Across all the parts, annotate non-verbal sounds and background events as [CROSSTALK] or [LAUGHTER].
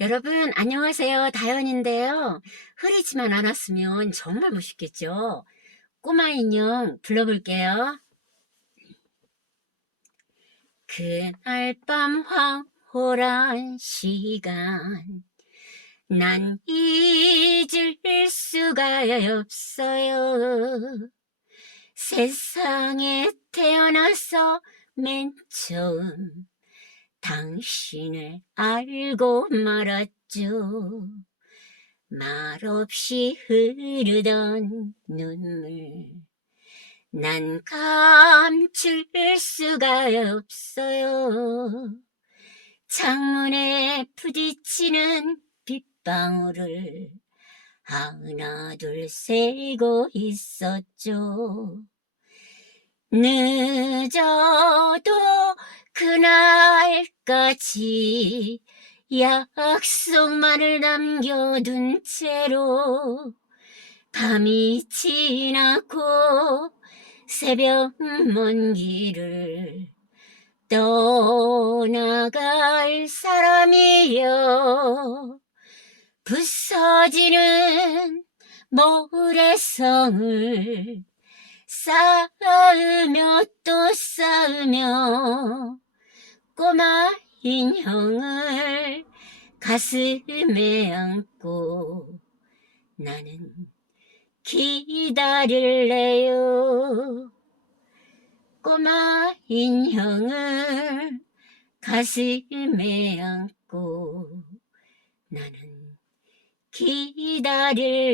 여러분, 안녕하세요. 다현인데요. 흐리지만 않았으면 정말 멋있겠죠? 꼬마 인형 불러볼게요. 그날 밤 황홀한 시간 난 잊을 수가 없어요. 세상에 태어나서 맨 처음 당신을 알고 말았죠. 말없이 흐르던 눈물. 난 감출 수가 없어요. 창문에 부딪히는 빗방울을 하나 둘 세고 있었죠. 늦어도 그날까지 약속만을 남겨둔 채로 밤이 지나고 새벽 먼 길을 떠나갈 사람이여 부서지는 모래성을 쌓으며 또 쌓으며 꼬마 인형을 가슴에 안고 나는 기다릴래요. 꼬마 인형을 가슴에 안고 나는 기다릴래요.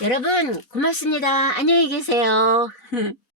여러분, 고맙습니다. 안녕히 계세요. [LAUGHS]